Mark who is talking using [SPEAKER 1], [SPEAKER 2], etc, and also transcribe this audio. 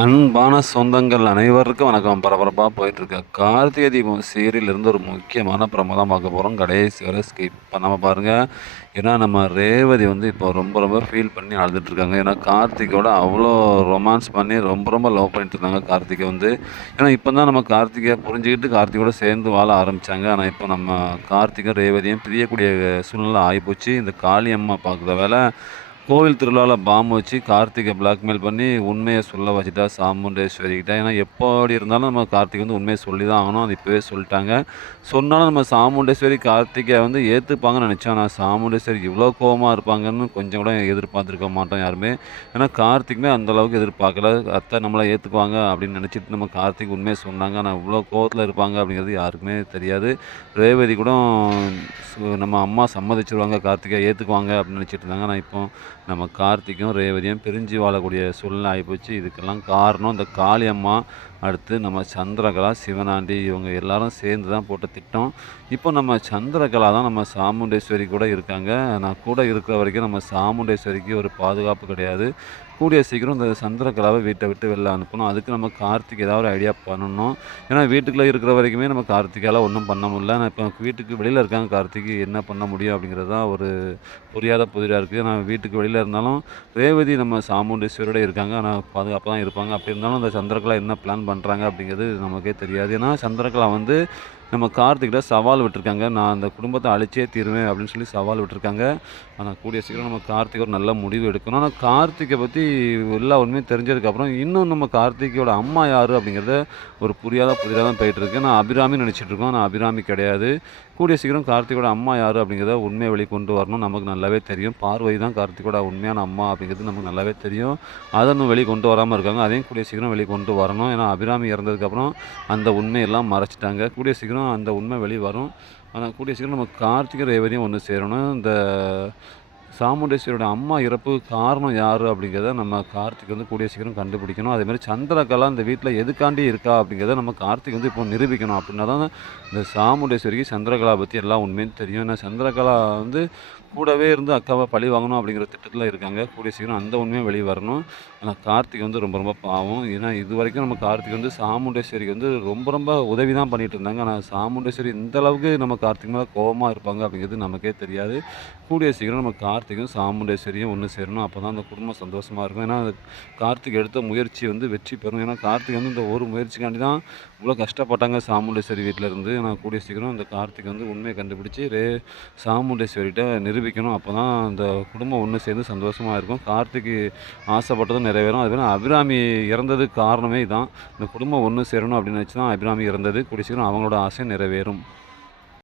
[SPEAKER 1] அன்பான சொந்தங்கள் அனைவருக்கும் வணக்கம். பரபரப்பாக போயிட்டுருக்க கார்த்திகை தீபம் சீரியலிருந்து ஒரு முக்கியமான பிரமதம் பார்க்க போகிறோம் கடைசி வரை ஸ்கிப் பண்ணாமல் பாருங்கள் ஏன்னா நம்ம ரேவதி வந்து இப்போ ரொம்ப ரொம்ப ஃபீல் பண்ணி அழுதுட்டுருக்காங்க. ஏன்னா கார்த்திகோட அவ்வளோ ரொமான்ஸ் பண்ணி ரொம்ப ரொம்ப லவ் பண்ணிட்டு இருந்தாங்க கார்த்திகை வந்து. ஏன்னா இப்போ தான் நம்ம கார்த்திகை புரிஞ்சுக்கிட்டு கார்த்திகோட சேர்ந்து வாழ ஆரம்பித்தாங்க ஆனால் இப்போ நம்ம கார்த்திகை ரேவதியும் பிரியக்கூடிய சூழ்நிலை ஆகிப்போச்சு இந்த காளியம்மா பார்க்குற வேலை கோவில் திருவிழாவில் பாம்பு வச்சு கார்த்திகை பிளாக்மெயில் பண்ணி உண்மையை சொல்ல வச்சுட்டா சாமுண்டேஸ்வரிக்கிட்ட ஏன்னா எப்படி இருந்தாலும் நம்ம கார்த்திகை வந்து உண்மையை சொல்லி தான் ஆகணும். அது இப்போவே சொல்லிட்டாங்க. சொன்னாலும் நம்ம சாமுண்டேஸ்வரி கார்த்திகை வந்து ஏற்றுப்பாங்கன்னு நினச்சோம் ஆனால் சாமுண்டேஸ்வரி இவ்வளோ கோபமாக இருப்பாங்கன்னு கொஞ்சம் கூட எதிர்பார்த்துருக்க மாட்டோம் யாருமே. ஏன்னா கார்த்திக்குமே அந்தளவுக்கு எதிர்பார்க்கல. அத்தை நம்மளை ஏற்றுக்குவாங்க அப்படின்னு நினச்சிட்டு நம்ம கார்த்திக் உண்மையை சொன்னாங்க. ஆனால் இவ்வளோ கோவத்தில் இருப்பாங்க அப்படிங்கிறது யாருக்குமே தெரியாது. ரேவதி கூட நம்ம அம்மா சம்மதிச்சிருவாங்க கார்த்திகை ஏற்றுக்குவாங்க அப்படின்னு நினச்சிட்டு இருந்தாங்க. ஆனால் இப்போ நம்ம கார்த்திக்கும் ரேவதியும் பிரிஞ்சு வாழக்கூடிய சூழ்நிலை ஆகிப்போச்சு இதுக்கெல்லாம் காரணம் இந்த காளியம்மா அடுத்து நம்ம சந்திரகலா சிவனாண்டி இவங்க எல்லாரும் சேர்ந்து தான் போட்ட திட்டம். இப்போ நம்ம சந்திரகலா தான் நம்ம சாமுண்டேஸ்வரி கூட இருக்காங்க. நான் கூட இருக்கிற வரைக்கும் நம்ம சாமுண்டேஸ்வரிக்கு ஒரு பாதுகாப்பு கிடையாது. கூடிய சீக்கிரம் இந்த சந்திரகலாவை வீட்டை விட்டு வெளில அனுப்பணும். அதுக்கு நம்ம கார்த்திக் ஏதாவது ஒரு ஐடியா பண்ணணும். ஏன்னா வீட்டுக்குள்ளே இருக்கிற வரைக்குமே நம்ம கார்த்திகால ஒன்றும் பண்ண முடியல. நான் இப்போ வீட்டுக்கு வெளியில் இருக்காங்க கார்த்திக். என்ன பண்ண முடியும் அப்படிங்கிறது தான் ஒரு புரியாத புதிராக இருக்குது நான் வீட்டுக்கு வெளியில் இருந்தாலும் ரேவதி நம்ம சாமுண்டீஸ்வரோட இருக்காங்க. ஆனால் பாதுகாப்பாக தான் இருப்பாங்க. அப்படி இருந்தாலும் அந்த சந்திரகலா என்ன பிளான் பண்ணுறாங்க அப்படிங்கிறது நமக்கே தெரியாது. ஏன்னா சந்திரகலா வந்து நம்ம கார்த்திகிட்ட சவால் விட்டுருக்காங்க. நான் அந்த குடும்பத்தை அழிச்சே தீருவேன் அப்படின்னு சொல்லி சவால் விட்டுருக்காங்க. ஆனால் கூடிய சீக்கிரம் நம்ம கார்த்திக் ஒரு நல்ல முடிவு எடுக்கணும். ஆனால் கார்த்திகை பற்றி எல்லா உண்மையும் தெரிஞ்சதுக்கப்புறம் இன்னும் நம்ம கார்த்திகையோட அம்மா யார் அப்படிங்கிறத ஒரு புரியாத புதிராக தான் போயிட்டுருக்கு. நான் அபிராமி நினச்சிட்டு இருக்கோம். ஆனால் அபிராமி கிடையாது. கூடிய சீக்கிரம் கார்த்திகோட அம்மா யார் அப்படிங்கிறத உண்மையை வெளி கொண்டு வரணும். நமக்கு நல்லாவே தெரியும். பார்வை தான் கார்த்திகோட உண்மையான அம்மா அப்படிங்கிறது நமக்கு நல்லாவே தெரியும். அதை இன்னும் வெளியே கொண்டு வராமல் இருக்காங்க. அதையும் கூடிய சீக்கிரம் வெளியே கொண்டு வரணும். ஏன்னா அபிராமி இறந்ததுக்கப்புறம் அந்த உண்மையெல்லாம் மறைச்சிட்டாங்க. கூடிய சீக்கிரம் அந்த உண்மை வெளியே வரும் ஆனால் கூடிய சீக்கிரம் நம்ம கார்த்திகை ரேவதியும் ஒன்று சேரணும். இந்த சாமுண்டேஸ்வரியோட அம்மா இறப்பு காரணம் யார் அப்படிங்கிறத நம்ம கார்த்திக் வந்து கூடிய சீக்கிரம் கண்டுபிடிக்கணும். அதேமாதிரி சந்திரகலா இந்த வீட்டில் எதுக்காண்டி இருக்கா அப்படிங்கிறத நம்ம கார்த்திக் வந்து இப்போ நிரூபிக்கணும். அப்படின்னா தான் இந்த சாமுண்டேஸ்வரிக்கு சந்திரகலா பற்றி எல்லாம் உண்மையும் தெரியும். ஏன்னா சந்திரகலா வந்து கூடவே இருந்து அக்காவை பழி வாங்கணும் அப்படிங்கிற திட்டத்தில் இருக்காங்க. கூடிய சீக்கிரம் அந்த உண்மையும் வெளியே வரணும் ஆனால் கார்த்திக் வந்து ரொம்ப ரொம்ப பாவம். ஏன்னா இது வரைக்கும் நம்ம கார்த்திக் வந்து சாமுண்டேஸ்வரிக்கு வந்து ரொம்ப ரொம்ப உதவி தான் பண்ணிகிட்டு இருந்தாங்க. ஆனால் சாமுண்டேஸ்வரி இந்த அளவுக்கு நம்ம கார்த்திக் மேலே கோபமாக இருப்பாங்க அப்படிங்கிறது நமக்கே தெரியாது. கூடிய சீக்கிரம் நம்ம கார்த்திக்கும் சாமுண்டேஸ்வரியும் ஒன்று சேரணும். அப்போ தான் அந்த குடும்பம் சந்தோஷமாக இருக்கும். ஏன்னா கார்த்திக் எடுத்த முயற்சி வந்து வெற்றி பெறும். ஏன்னா கார்த்திக் வந்து இந்த ஒரு முயற்சிக்காண்டி தான் இவ்வளோ கஷ்டப்பட்டாங்க சாமுண்டேஸ்வரி வீட்டில் இருந்து நான் கூடிய சீக்கிரம் இந்த கார்த்திக் வந்து உண்மையை கண்டுபிடிச்சி ரே சாமுண்டேஸ்வரிகிட்ட நிரூபிக்கணும். அப்போ தான் அந்த குடும்பம் ஒன்று சேர்ந்து சந்தோஷமாக இருக்கும். கார்த்திக்கு ஆசைப்பட்டதும் நிறைவேறும். அதுவே அபிராமி இறந்தது காரணமே இதான். இந்த குடும்பம் ஒன்று சேரணும் அப்படின்னு நினச்சி தான் அபிராமி இறந்தது. கூடிய சீக்கிரம் அவங்களோட ஆசை நிறைவேறும்.